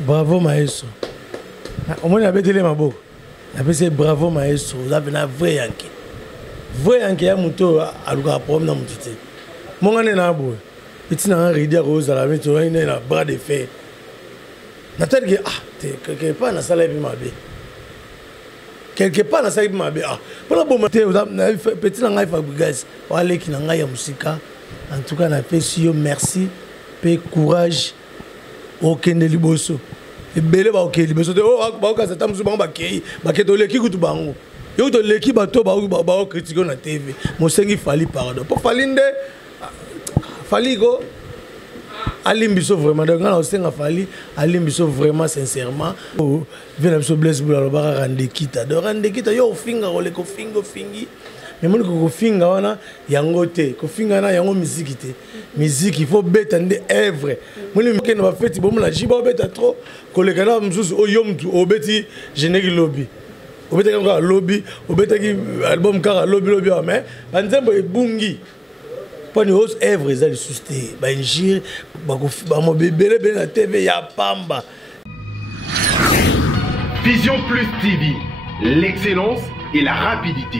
Bravo maestro. Au moins, il y avait des mabos. C'est bravo maestro. Vous avez un vrai Yankee. Vrai Yankee, il y a un mouton à l'ouga problème dans mon tité. Mon gars n'est pas beau. Petit n'a rien dit à Rose à la main, tu vois, il a un bras de fer. N'a-t-il que, quelque part, dans la salle, il m'a bé. Quelque part, dans la salle, il m'a bé. Pour la bonne matin, vous avez fait petit n'a rien fait Fabregas. Pour aller qui n'a rien musique. En tout cas, on a fait si merci. Paix, courage. Aucun de liboso. Et belé ba ok liboso. Ba ka ça tamsu ba kei. Ba ke to leki kutu bango. Yo to leki ba to ba critiquer na TV. Mo sengi fali pardon. Pour falinde fali go. Alimbiso vraiment donc on senga fali alimbiso vraiment sincèrement. Vena biso bless bula ba rande kita. Do rande kita yo finga ole ko fingi. Mais moi ko finga wana yango te. Ko finga na yango musique te. Musique il faut betande œuvre. Moi le week-end va fête bon la jiba beta trop kolekana mzuzu oyomtu obeti générique lobby. Obeta ka lobby, obeta ki album ka lobby mais banzembo ebungi. Pour nous œuvre ça le susté. Ba ngir ba mo bebele be na TV ya pamba. Vision Plus TV, l'excellence et la rapidité.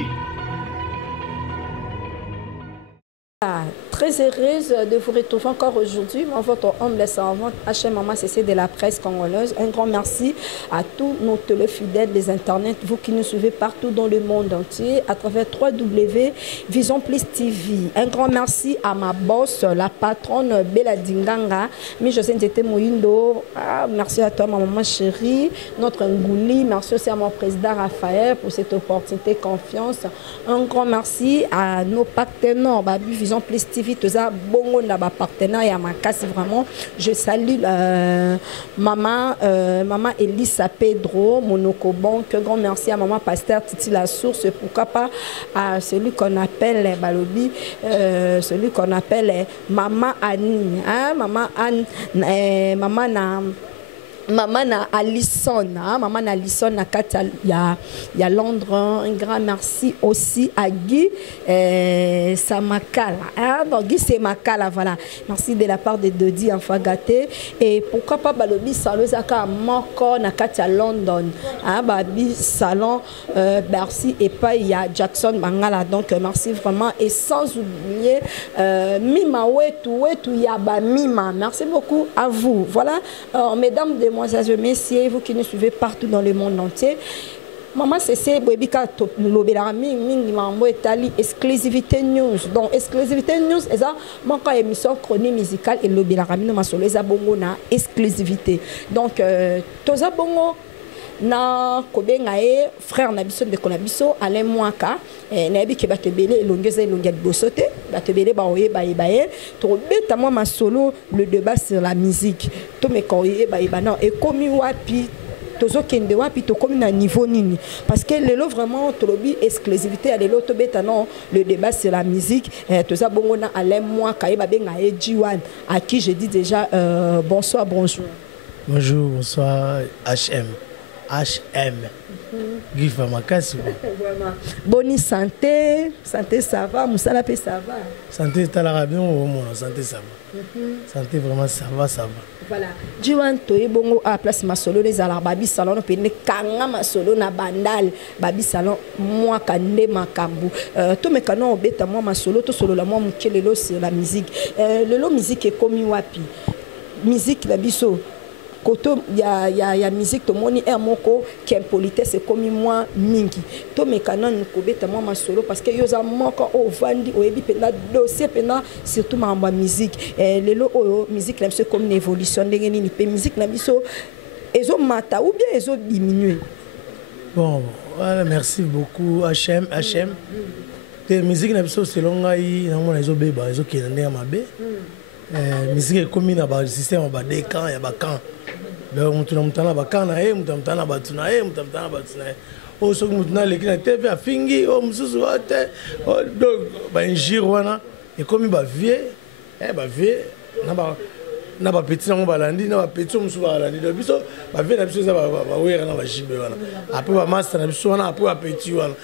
Très heureuse de vous retrouver encore aujourd'hui. Moi, votre humble servante, HM Maman CC de la presse congolaise. Un grand merci à tous nos téléfidèles des internets, vous qui nous suivez partout dans le monde entier, à travers Vision Plus TV. Un grand merci à ma boss, la patronne Bella Dinganga, mais José Ndete Moindo. Merci à toi, ma maman chérie, notre Ngouli. Merci aussi à mon président Raphaël pour cette opportunité, confiance. Un grand merci à nos partenaires, Vision Plus TV. Tout ça, bon, on a un partenaire ma casse vraiment. Je salue maman Elisa Pedro, Monoko Banque. Un grand merci à maman Pasteur Titi La Source. Pourquoi pas à celui qu'on appelle Balobi, celui qu'on appelle Maman Annie. Hein? Maman Anne, Maman na Alison, maman na Alison na kata ya Londres. Un grand merci aussi à Guy Samakala. Donc Guy Samakala, voilà. Merci de la part de Dodi enfant gâté. Et pourquoi pas Balobi Salon Zaka Moko na kata London. Babi Salon Bercy et pas il y a Jackson Mangala. Donc merci vraiment et sans oublier Mima Wetu Yaba Mima. Merci beaucoup à vous. Voilà, mesdames, demoiselles, messieurs, vous qui nous suivez partout dans le monde entier. Maman CC Bwebika Loberami Mingi Mambo Etali exclusivité news. Donc exclusivité news est ça mon émission chronique musicale et Loberami no masolo eza bongo na exclusivité. Donc toza bongo na kobenga frère na biso de konabiso Alain Mwaka na yebi ke batebele elongeza elongia bosote batebele ba oyeba yebaye to beta moi masolo le débat sur la musique to me ko yeba non et komi wapi tozo kende wapi to komi na niveau nini parce que lelo vraiment to lobi exclusivité à lelo to beta non le débat sur la musique toza bongo na Alain Mwaka yeba benga Jiwan à qui je dis déjà bonsoir bonjour. Bonjour, bonsoir HM. Griff à ma casse. Bonne santé, santé ça va, Moussala pe ça va. Santé est à la bien ou mon santé ça va. Santé vraiment ça va. Voilà. Jiwan toye bongo à place masolo les alababi salon pe ne kanga masolo na bandal babi salon moi kande makambu. To me kanon obeta moi masolo to solo la moi mukelelo sur la musique. Le musique est comme wapi. Musique la biso. Koto ya musique to moni er moko qui politesse comme moi mingi to me kanon ko beta moi masolo parce que yoza moko o vandi o ebi pena dossier pena surtout ma musique lelo o musique la biso comme une évolution ndenge ni pe musique la biso ezo mata ou bien ezo diminuer. Bon voilà, merci beaucoup HM te musique la biso selon ngai na mona ezo beba ezo kende mabe musique comme na ba système ba de camp ya ba camp. Donc mutana bakana mutana batuna mutana batuna o so mutana lekina TV a fingi o mususu wote donc ba ngir wana et comme ba vie na ba petit na balandi na ba petit mususu balandi donc biso ba vie na biso za ba wera na ba jibe wana après ba master na biso wana après ba petit wana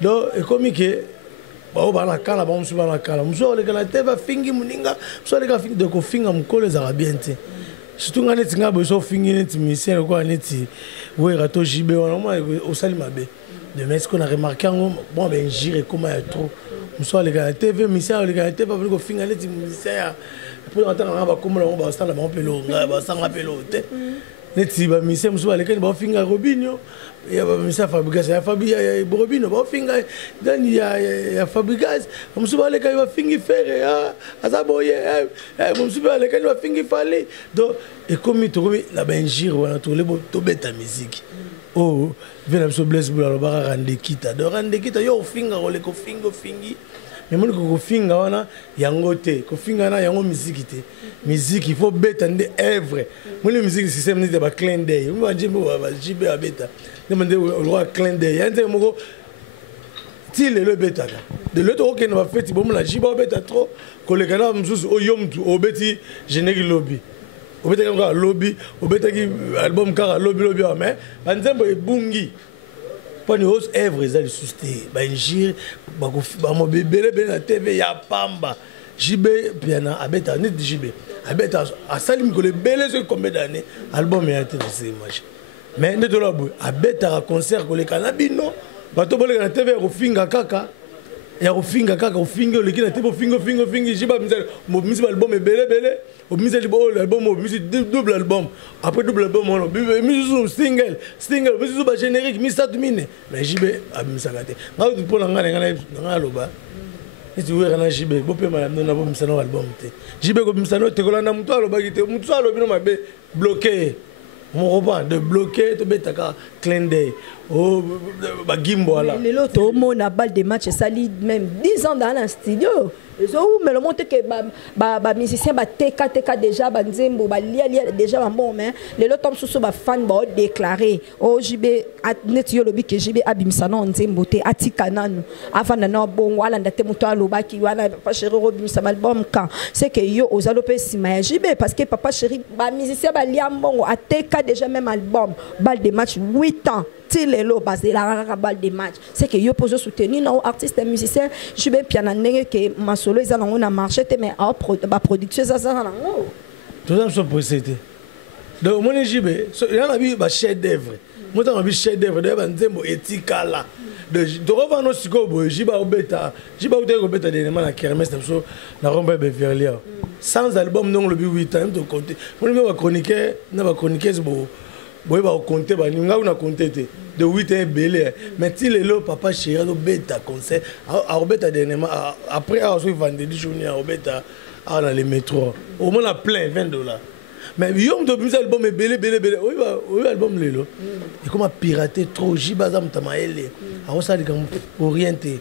donc et comme que ba bana kala ba mususu bana kala mususu lekina TV a fingi muninga mususu lekina fingi de ko finga mukolo za bien te surtout ngane tinga boso fingi neti misère quoi neti ouais rato JB on au sali mabe de mais ce qu'on a remarqué bon ben gire comment il y a trop monsieur les gars TV misère les gars TV pas venir finga neti misère pour entendre on va comme on va stand là on peut le va sans rappeler neti ba misère monsieur les gars ba finga Robinho ya ba misère Fabregas ya Fabi ya Robinho ba finga dani ya Fabregas monsieur les gars va fingi faire ya azaboye monsieur les gars va fingi fallait donc et comme tu vois la bengire on tous les to beta musique oh vient la blesse pour la bara rande kita de rande kita yo finga ole ko fingo fingi mais mon ko finga wana yango te ko finga na yango musique te musique il faut beta de œuvre mon musique système ni de ba clin d'œil on va dire ba JB a beta demande au roi clin d'œil yande moko ti le beta de l'autre OK na ba feti bon la JB beta trop ko le kana mzuzu o yomtu o beti générique lobby au bêta qui lobby au bêta qui album car lobby mais banzembo ebungi pas ni hausse œuvre ça le susté banjir ba mo bébé na TV ya pamba JB piana abeta ni JB abeta asalim ko le belé ce combien d'années album est intéressé match mais ne de la boue abeta concert ko le canabino bato bolé na TV ko finga kaka ya ko finga kaka finga le kina TV finga JB mo misi album est belé au musée du album au musée double album après double album on musée single musée ba générique mi start mine mais JB a misakate nga pour nga loba eti we kana JB bo pe ma na bo misano album te JB ko misano te ko na mutu aloba kite mutu alobi no mabe bloqué mon repas de bloquer to betaka clin d'œil oh ba gimbo ala le loto mona balle de match ça lit même 10 ans dans le studio mais le monte que ba musicien ba TK déjà ba nzembo ba lia déjà bon mais le loto msusu ba fan ba déclarer oh JB net yo lobi que JB abimsana nzembo te atika nanu afana na bon wala ndate mutu aloba ki wana papa chéri robimsa album quand c'est que yo ozalo pe sima JB parce que papa chéri ba musicien ba lia bon ateka déjà même album balle de match 8 ans tilelo basé la balle de match c'est que yo pose soutenir non artiste et musicien je vais piano ndenge que ma solo ils ont na marché mais ba production ça nango tout ça sont procédé donc mon JB il y a bi ba chef d'œuvre moi dans bi chef d'œuvre de banzembo etikala de revendre siko bo JB obeta JB obeta de na kermesse na romba Beverly sans album non le bi 8 ans de compter moi ba chroniqueur na ba chroniqueuse bo boy va compter ba ninga una compter de 8 ans belé mais ti lelo papa chéri do beta concert a beta dernièrement après a so vendredi journée a beta a dans les métro au moins a plein $20 mais yom de musique album est belé oui album lelo et comment pirater trop jibaza mtamaele a ça comme pour orienter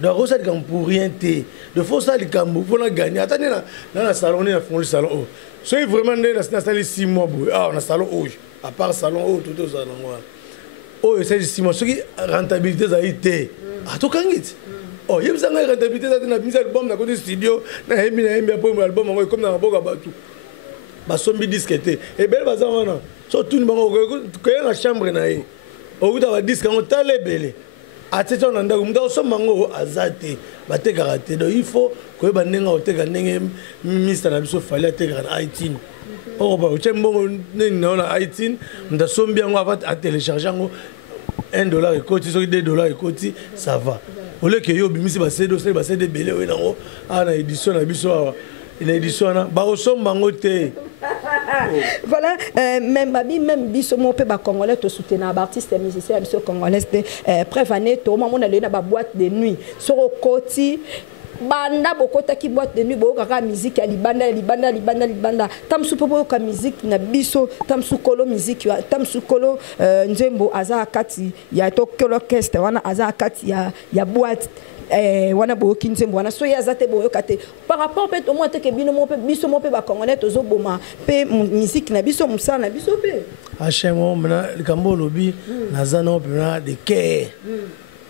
donc on ça comme pour orienter de faut ça comme pour gagner attendez dans la salon on a fond le salon oh c'est vraiment dans salle 6 mois on a salon rouge à part salon haut tout ça oh c'est 6 mois ce qui rentabilité ça été à tout kangit oh yeb ça rentabilité ça na mise album na côté studio na hemi après album comme na boka batu ba sombi disquette et belle bazar wana so tout bango ko na chambre na ye o uta ba disque on tale belé atete on ndako munda so mango azate ba te karaté donc il faut ko ba nenga o te ka nenge ministre na biso fallait te ka na iTunes oh bah tu es bon na iTunes nda sombi yango avant à télécharger yango $1 et côté sur $2 et côté ça va au lieu que yo bimisi ba CD belé we nango na édition na biso une édition na ba osomba ngote voilà même biso mo pe ba congolais to soutenir ba artiste et musicien biso congolais prévané to moment on a na ba boîte de nuit sur côté banda bokota ki boîte de nuit boka musique ya libanda tamsu popo ka musique na biso tamsu kolo musique ya tamsu kolo nzembo aza kati ya to orchestre wana aza kati ya boîte wana boki nzembo wana so ya zate boyoka te par rapport peut au moins te ke bino mo pe biso mo pe ba congolais tozo boma pe musique na biso musala na biso pe achemo na likambo lobi na zana pe na de cœur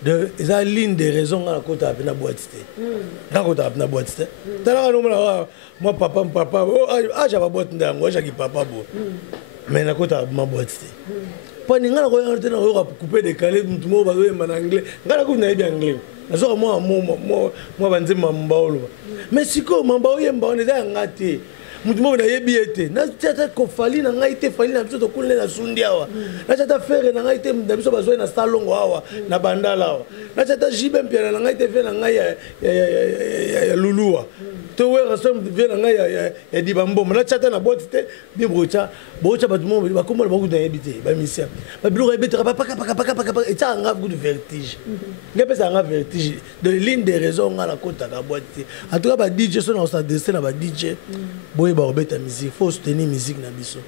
de eza ligne de raison na kota na boîte na kota na boîte tala no moi papa oh j'avais boîte ndango j'ai papa bo mais na kota ma boîte pas ni ngana ko yanga na ko couper décaler tout mo ba en anglais ngana ko na bien anglais nazo moi banze mamba olo mais siko mamba oyemba on eza ngati mutu moko nayebi ete natata kofali na ngai te fali na biso tokulele na sundi awa natata fere na ngai te na biso bazwai na salongo awa na bandala awa natata jibe mpiana na ngai te fe na ngai ya lulua to wera so fe na ngai ya dibamboma natata na boîte te bi brocha bato moko bakomona bakuta yebi te bamisia babiloko ebetaka papaka etaka nga coup de vertige ngai pesa nga vertige de l'une des raisons nga nakotaka boîte te en tout cas ba DJ so na s'adresser na ba DJ boye ba obeta musique faut soutenir musique na biso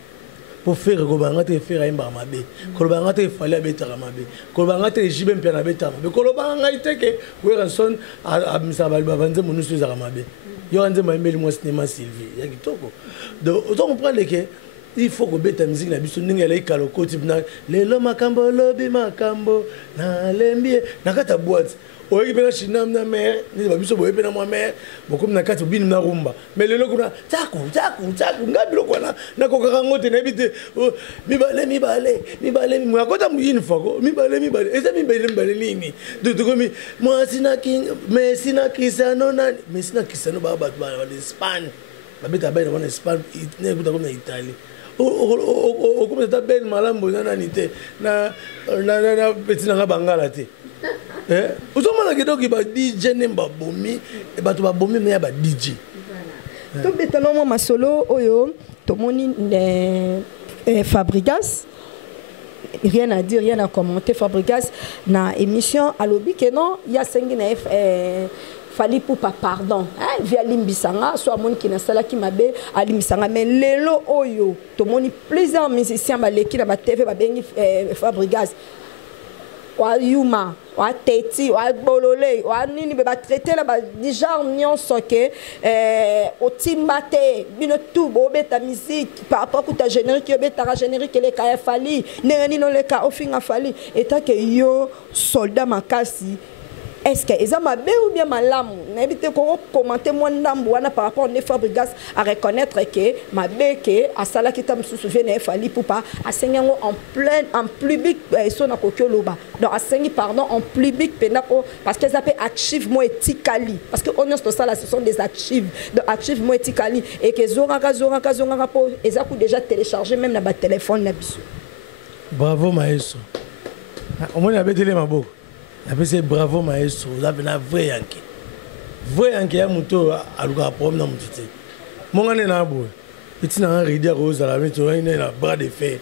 pour faire ko ba ngate faire imba mabe ko ba ngate fallait abeta mabe ko ba ngate jibe mpia na beta mabe ko ba ngate ke weranson a misa ba banze monusu za mabe yo anze maimeli mo cinéma Sylvie ya kitoko donc autant comprendre que il faut que beta musique na biso ninga la ikalo ko type na lelo makambo lobi makambo na lembie na kata boîte oyi bena shinam na mère ni ba biso boye bena moi mère bokom na kati bini na rumba mais lelo kuna taku ngabilo kwana na kokaka ngote na bite mibale mo akota muyini fako mibale eza mibale nini dutukomi moi sina king mais sina kisano na mais sina kisano ba Espagne ba beta ba na Espagne ne kuta comme na Italie o comme ça ben malambo na nité na petit na bangala te ozomona kedoki ba DJ nemba bomi e bato ba bomi me ya ba DJ to betano mo masolo oyo tomoni Fabregas rien à dire rien à commenter Fabregas na émission alobi que non ya sengi na fali pour pas pardon via limbisanga soit mon qui na sala qui mabe alimbisanga mais lelo oyo tomoni plusieurs musiciens baleki na ba TV ba bengi Fabregas wa yuma wa teti wa bolole wa nini be ba traiter la ba déjà nyonso ke otimbate bino tout bo beta musique par rapport à ta générique beta générique les ka fali neni no le ka ofinga fali eta ke yo soldat makasi. Est-ce que ils ont mabe ou bien malamu n'habite ko commenter mon ndambo wana par rapport à Fabregas à reconnaître que mabe que à sala qui tam sous souvenir fali pour pas à sengango en public son na kokioloba donc à sengi pardon en public penako parce qu'ils appellent archive mo etikali parce que on est ça là ce sont des archives de archive mo etikali et que zoraka po ezaku déjà télécharger même na ba téléphone na biso. Bravo maestro au moins abetele maboko. C'est bravo maestro, vous avez un vrai yanké. Vrai yanké, il y a un mouton à l'ouga problème dans mon tité. Mon gars n'est pas beau. Il y a un ridière rose à la main, il y a un bras de fer.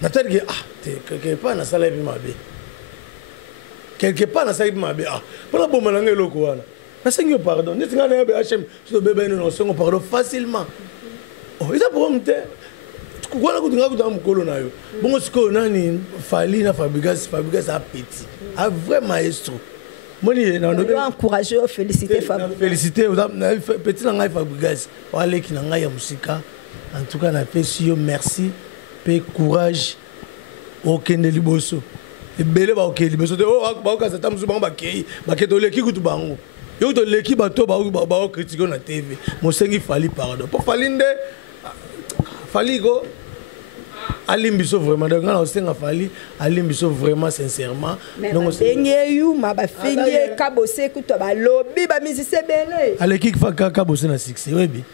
La tête que quelque part dans la salle de ma bé. Quelque part dans la salle de ma bé. Ah, pour la bombe langue loko wana. Mais c'est que pardon, n'est-ce pas un HM sur le bébé nous on pardon facilement. Oh, il a pour me dire. Voilà que tu as un colon. Bon, ce qu'on a ni Fali na Fabregas a petit, a vrai maestro. Moi, on doit encourager, féliciter Fabregas. Féliciter, petit langai Fabregas. Allez qui n'engaille la musique. En tout cas, on a fait si merci, paix, courage, aucun de liboso. Et belle ba aucun liboso. Oh, ba ka sata musu ba kei, ba ke to leki kutu bango. Yo to leki ba to ba critiquer na TV. Mo sengi Fali pardon. Pour Fali nde Fali go alimbiso vraiment donc on sait Fali alimbiso vraiment sincèrement donc c'est you ma ba fingi kabose kuto ba lobby ba musicien belé aleki fa kabose na succès webi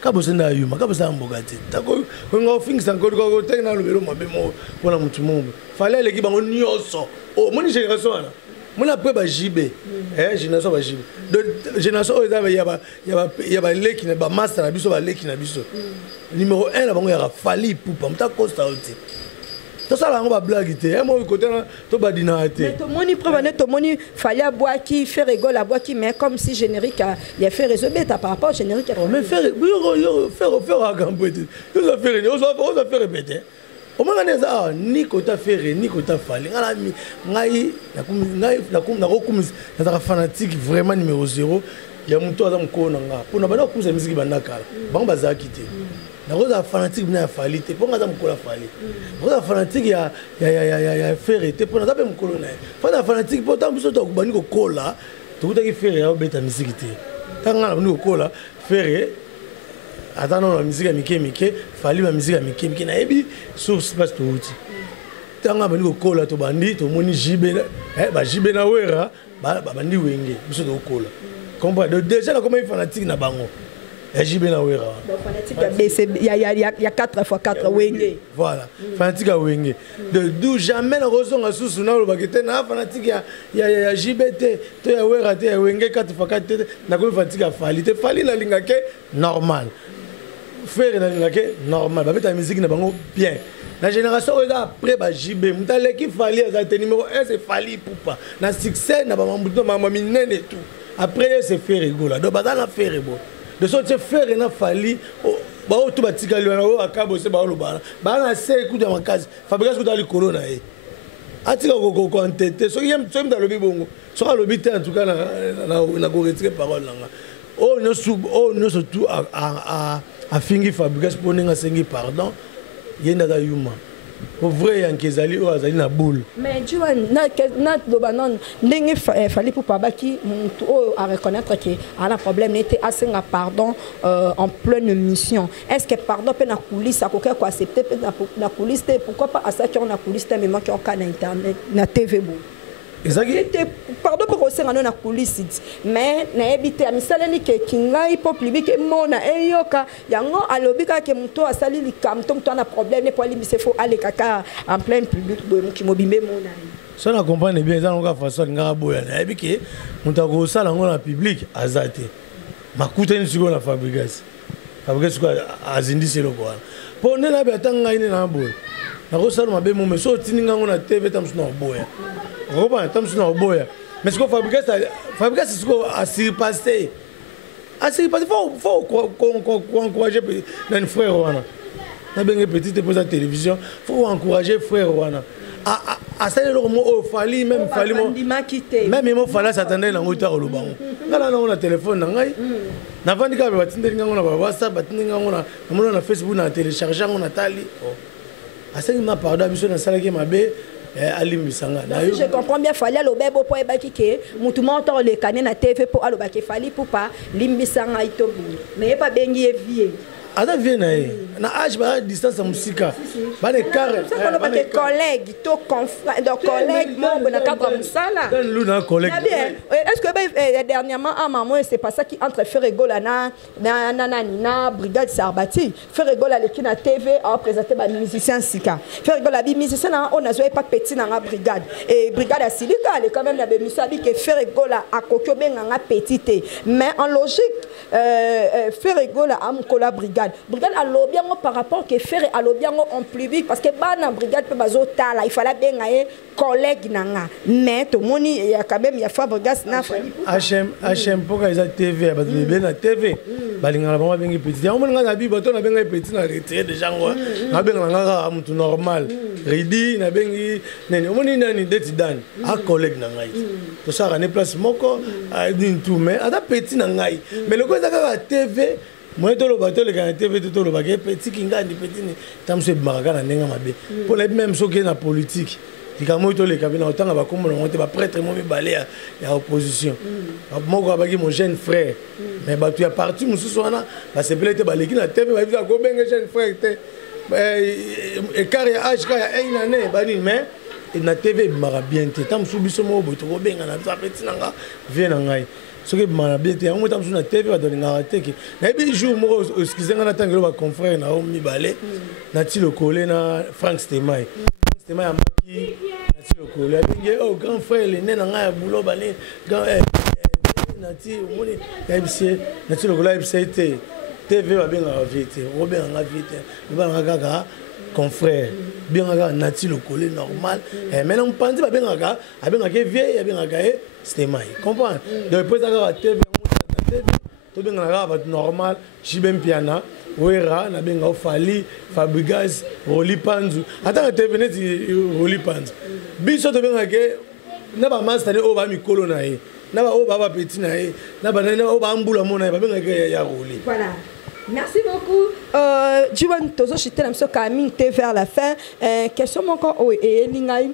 kabose na yuma kabose ambogati tako ngo fingisa ngoko ko tena lobelo mabe mo bona mutu mo Fali aleki bango nyonso oh moni génération wana mon après ba JB génération ba JB de génération il y a leki na ba master na biso ba leki na biso numéro 1 la bango ya Fali poupa mta costa oti to sala ngo ba blague te mo côté na to ba dinate mais to moni preuve to moni Fali aboa qui fait rigole aboa qui mais comme si générique il a fait réseau bêta par rapport au générique mais faire à gambote yo ça faire on va faire répéter au moins neza ni kota faire ni kota Fali ngai na kokumisa na fanatique vraiment numéro 0 ya muto aza mukona nga pona bana kuza musique banakala bango bazaki te na koza fanatique na Fali te ponga za mukola Fali koza fanatique ya faire te pona za pe mukolo na fana fanatique po tambiso to kubani ko kola to kutaki faire ya beta musique te tanga na bani ko kola faire atano na musique ya mike Fali ma musique ya mike na ebi source passe to uti tanga bani ko kola to bandi to moni jibe ba jibe na wera ba bandi wenge biso to kola déjà la comme fanatique na bango JB na wera. Donc fanatique il y a 4 x 4 wenge. Voilà. Fanatique à wenge. De d'où jamais na rozonga susu na lo bakete na fanatique ya JBT to ya wera te ya wenge 4 x 4 na ko fanatique a fali te fali la linga ke normal. Faire na linga ke normal. Ba beta musique na bango bien. La génération après ba JB mutale ki fali za te numéro 1 c'est fali poupa. Na succès na ba mambuto mama minene et tout. Après c'est faire rigola. Donc ba na faire bon. De sorte faire na fali ba o tout batika li wana o akabo se ba o lobana. Ba na se ku de makazi. Fabrice ku dali corona e. Atika ko entêté. So yem so mda lobi bongo. So ka lobi te en tout cas na ko retirer parole nga. Oh no surtout a fingi Fabrice pour ninga sengi pardon. Yenda da yuma. Au vrai yankezali o azali na boule. Mais tu vois na lobanon ndenge fallait pour pas qui à reconnaître que a un problème n'était assez un pardon en pleine mission. Est-ce que pardon peut na coulisse à quoi accepter na coulisse pourquoi pas à ça qui on a coulisse mais qui on can internet na TV bon. Exactement. Pardon pour aussi na coulisse mais na ebité amisaleli ke kingai pop libike mona eyoka yango alobika ke mto asali likam to mto na problème ne pour libise faut aller kaka en plein public boy ki mobimbe mona. Ça na comprendre bien ça nga façon nga boya na ebike mto ko sala ngo na public azate. Makuta ni siko na Fabrice ko azindi selo kwa. Po ne na betanga ine na boya. Na ko sala mabe mo meso tininga ngo na TV tamsu na boya. Roba tamsu na boya. Mais ce que Fabrice c'est ce qu'on a surpassé. Faut encourager notre frère Wana. On a bien une petite pour la télévision. Faut encourager frère Wana. À ça le mot au fali même fali même il fallait s'attendre dans le temps au banc. Là on a téléphone na ngai. Na vandi ka ba tindeli ngana ba WhatsApp batindeli ngana na Facebook na télécharger ngana tali. À ça il m'a pardon biso na sala ke mabe. Si je comprends bien, il fallait le bébé pour ébaquer, tout le monde le canet na TV pour aller au fallait pour pas limbisanga itobu. Mais pas bien vieux. Ada vient na âge ba distance musika. Ba de carré. Ça qu'on a collègues, to confrères, donc collègues membre na cadre musala. Dans le na collègue. Est-ce que dernièrement à maman c'est pas ça qui entre Ferregola na brigade Sarbati. Ferregola le qui na TV a présenté ba musicien sika. Ferregola bi musicien on a joué pas petit na brigade et brigade à Silika est quand même la musabi que Ferregola a kokyo benga petite. Mais en logique Ferregola a la brigade. Brigade à l'obiango par rapport que faire à l'obiango en public parce que bana brigade peut bazo tala il fallait bien ngaye collègue nanga mais tout moni il y a quand même il y a Fabrice na HM pour que les TV ba bébé na TV balinga na ba bengi petit on nga na bi bato na benga petit na retiré déjà ngwa na benga nga mutu normal ridi na bengi nene moni nani deti dan a collègue na ngai to ça ra ne place moko din tout mais ada petit na ngai mais le ko za ka TV moi tout le bateau le TV tout le baguette petit kinga ndi petit ni tamse maraka na nenga mabe pour les même ceux qui na politique dikamoto to le kabina autant ba comme on te ba prêtre mo balé ya opposition moko ba ki mon jeune frère mais ba tu ya parti mususu wana ba se belete ba leki na TV ba visa ko benga jeune frère te et car ya âge ka ya une année ba ni mais na TV mara bien te tamsu biso mo boto ko benga na petit nanga vient na ngai ce que m'a bien été on m'a sur la TV va donner ngate ki na bi jour mo excusez ngana tangelo ba confrère na mi balé na ti le collé na Frank Stemai amaki na ti le collé bien oh grand frère le nena nga boulot balé grand na ti moni ABC na ti le collé ABC TV va bien invité Robert nga invité ba nga ga confrère bien nga na ti le collé normal mais on pense ba bien nga vieille bien nga Stemai comprendre donc après ça TV to bien nga normal jibem piana wera na benga ofali Fabrice Roli Panzu ata TV neti Roli Panzu biso to benga ke na ba master o ba mikolo na ye na ba o ba petit na ye na ba o ba mbula mona ba benga ke ya Roli. Voilà. Merci beaucoup. Juan Tozo Chitel Amso Camille vers la fin. Question encore et Lingai.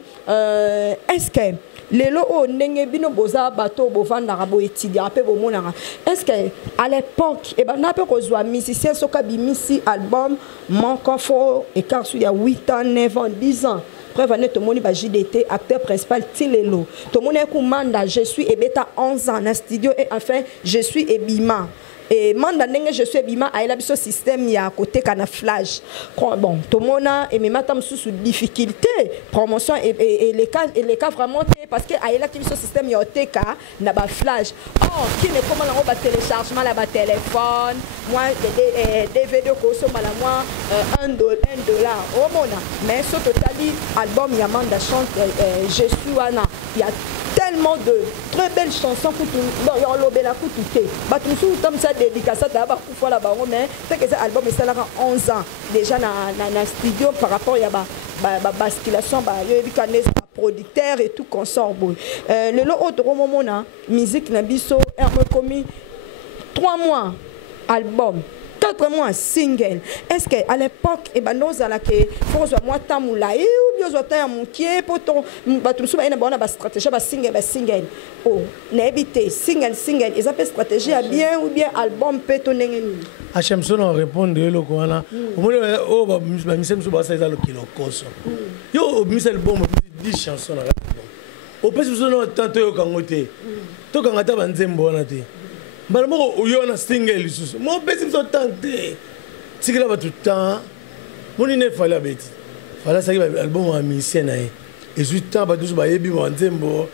Est-ce que les lots n'engagent bino boza bateau bovan narabo étudiant peu bomonara. Est-ce que à l'époque et ben n'a pas reçoit musicien soka bimisi album manquant fort et car il y a 8 ans 9 ans 10 ans. Preuve tout le monde JDT acteur principal Tilelo. Tout le monde est commanda je suis Ebeta 11 ans dans studio et enfin je suis Ebima. et manda ndenge je suis bima aila biso système ya côté kana flash bon tomona et même matam sous difficulté promotion et les cas vraiment parce que aila ki biso système ya oteka na ba flash qui ne comment la ba téléchargement la ba téléphone moi DVD ko so mala moi $1 au mona mais ce totali album Yamanda chante je suis wana il y a tellement de très belles chansons pour tout dans l'obéla pour tout bah tout comme ça dédicace à ba pour la ba mais c'est que cet album est là 11 ans déjà na studio par rapport ya ba basculation ba yo bikanes producteur et tout consort bon le lot autre moment na musique na biso commis 3 mois album 4 mois single. Est-ce qu'à l'époque, nous avons fait moi tamoula ou bien mon qui pour ton stratégie single. Oh, n'habitez single. Ils appellent stratégie à bien ou bien album pétonné. HM Son répond de le quoi oh bah misem sous basa le kilo koso. Yo misel bon 10 chansons là. Au plus besoin tant yo kangote. To kangata banzembo na te. Mais moi, il y a un single. Moi, je suis tenté. Si tu as tout le temps, je ne sais pas si tu as fait l'album à musicien. Et je suis temps, je suis allé à Nzembo.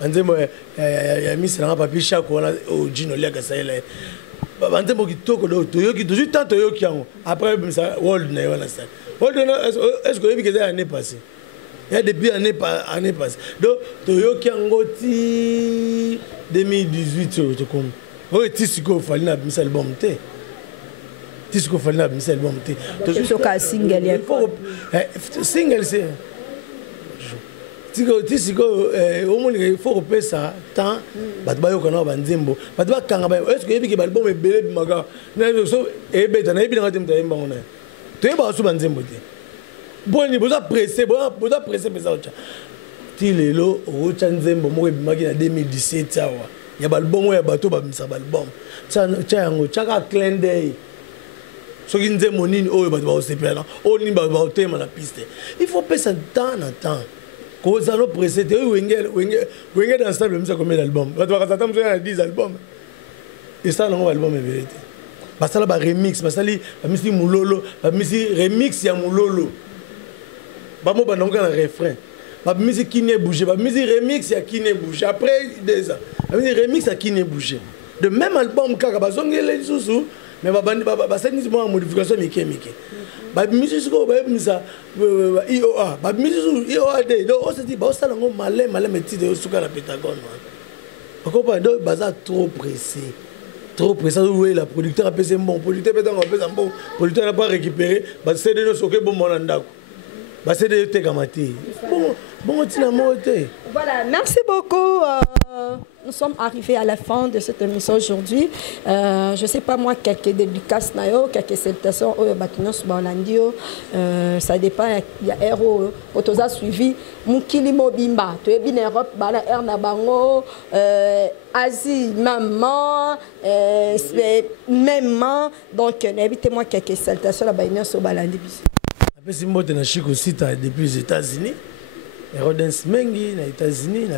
Nzembo, il y a mis un papier chaque fois au Gino Lega. Nzembo qui toque, je suis temps de après, World n'est pas là. Est-ce que vous avez vu que l'année passée? Il y a depuis l'année passée. Donc, Toyoki Angoti 2018, je crois. Oui, Tisiko fallait na bimisa album te. Tisiko fallait na bimisa album te. Donc c'est single. Single c'est. Tisiko au moins il faut repérer ça tant bat ba yo kana banzembo. Bat ba kanga ba est-ce que yebi ke album e belé bimaga. Na so e beta na yebi na ngati mta mbangona. To yeba su banzembo te. Bon ni boza pressé pesa ocha. Ti lelo o chanzembo mo bimaki na 2017 awa. Il y a album ya bato ba misa album. Tcha yango chaka clin d'œil. So ki nzembo nini oyo bato ba osepela. O ni ba otema na piste. Il faut passer temps en temps. Ko za no pressé te wenge dans stable misa combien d'albums. Bato ba katata mso ya 10 albums. Et ça non album est vérité. Basala ba remix, basali ba misi mulolo, ba misi remix ya mulolo. Ba mo ba nonga na refrain. La musique qui n'est bougé, la musique remix qui n'est bougé. Après 2 ans, la musique remix qui n'est bougé. De même album, les sous mais c'est une modification Mickey. La musique ça, IOA, la musique IOA, on se dit, ça c'est malin, mais titre de la Pentagone. Vous comprenez? Donc, c'est trop pressé. Trop pressé. Oui, la producteur a fait un bon, producteur n'a pas récupéré, c'est de nous bon monandako. C'est de Tegamati. Voilà, merci beaucoup. Nous sommes arrivés à la fin de cette émission aujourd'hui. Je ne sais pas moi, quelques dédicaces, quelques salutations au Batinos Balandio. Ça dépend, il y a Héros, quand on a suivi Moukili Mobimba, tu es bien Europe, Bala Ernabango, Asie, maman, même. Donc, invitez-moi quelques salutations à Batinos Balandio. Si je suis Chico Sita depuis les États-Unis, Herodens Mengi aux États-Unis,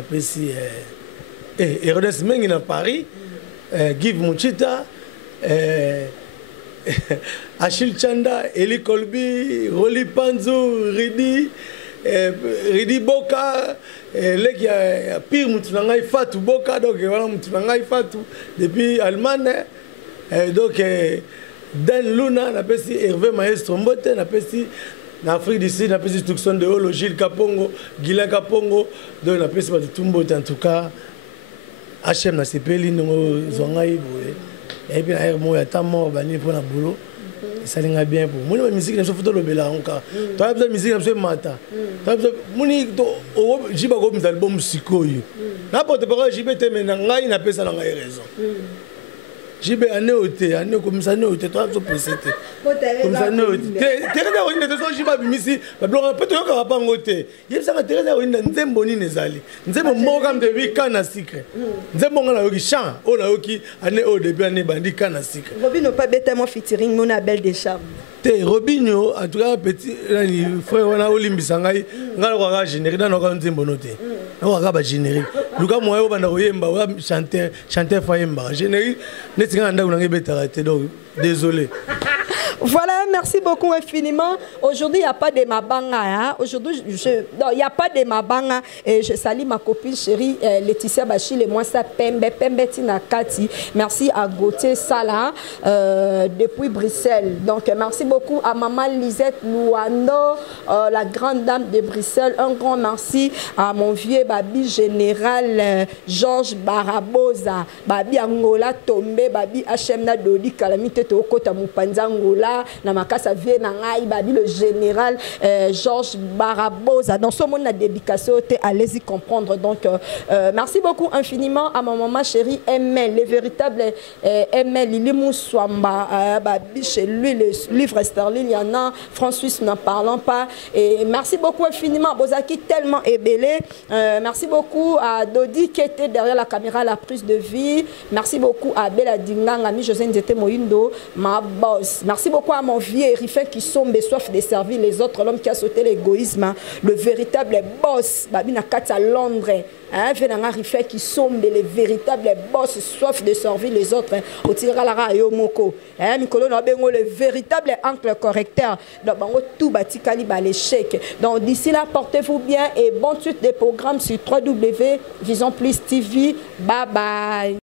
Herodens Mengi à Paris, Give Muchita, Achille Chanda, Eli Kolbi, Roli Panzo, Ridi Boka, qui a pire Moutunangai Fatou Boka, donc voilà Moutunangai Fatou depuis Allemagne, donc Dan Luna, Hervé Maestro Mbote, en Afrique du Sud, on a Tucson de Olo, Gilles Kapongo, Guilain Kapongo, donc on a fait tout Mbote en tout cas. HM na sepeli no zongai boye. Et puis na mo ya tamo bani pour na boulot. Ça linga bien pour. Moni ma musique na so photo lobela onka. To a besoin musique na so mata. To a besoin moni to o jiba go mza album sikoyo. Na pote pas jibe te mena ngai na pesa na ngai raison. Jibe ane ote, ane comme ça ne ote, toi so presete. Comme ça ne ote. Tereza oni ne so jiba bimisi, ba blonga peut yo ka pa ngote. Yebisa ka tereza oni nzembo ni nezali. Nzembo moka mdebi kana secret. Nzembo ngana yoki chan, o na yoki ane o depuis ane bandi kana secret. Robinho pas bêtement featuring Mona Belle des Charmes. Te Robinho en tout cas petit frère wana olimbisa ngai ngala kwa générique na no ka nzembo note. Na kwa ba générique. Luka moyo bana oyemba wa chanteur fayemba. Générique netinga nda unange betaraté donc désolé. Voilà, merci beaucoup infiniment. Aujourd'hui, il n'y a pas de Mabanga. Hein? Aujourd'hui, il n'y a pas de Mabanga. Et je salue ma copine chérie Laetitia Bachil et moi, ça Pembe Tina Kati. Merci à Gauthier Sala depuis Bruxelles. Donc, merci beaucoup à maman Lisette Louano, la grande dame de Bruxelles. Un grand merci à mon vieux babi général Georges Barabosa. Babi Angola Tombe, babi Hachemna Dodi Kalamite Tokota Mupanza Angola. Na makasa vie na ngai babi le général Georges Barabosa. Dans ce monde la dédication, allez-y comprendre. Donc merci beaucoup infiniment à ma maman chérie ML, les véritables ML Lili Moussouamba, babi chez lui le livre sterling, il y en a François n'en parlons pas. Et merci beaucoup infiniment Bozaki tellement ébélé. Merci beaucoup à Dodi qui était derrière la caméra, la prise de vie. Merci beaucoup à Bella Dingang, ami José Nzete Moindo, ma boss. Merci beaucoup à mon vieux Rifin qui sombe soif de servir les autres, l'homme qui a sauté l'égoïsme, le véritable boss, Babi Nakata Londres, hein, Venanga Rifin qui sombe les véritables boss, soif de servir les autres, au Tiralara Yomoko, hein, Mikolo Nabengo, le véritable oncle correcteur, donc tout bâti calibre l'échec. Donc d'ici là, portez-vous bien et bonne suite des programmes sur www.vision plus TV. Bye bye.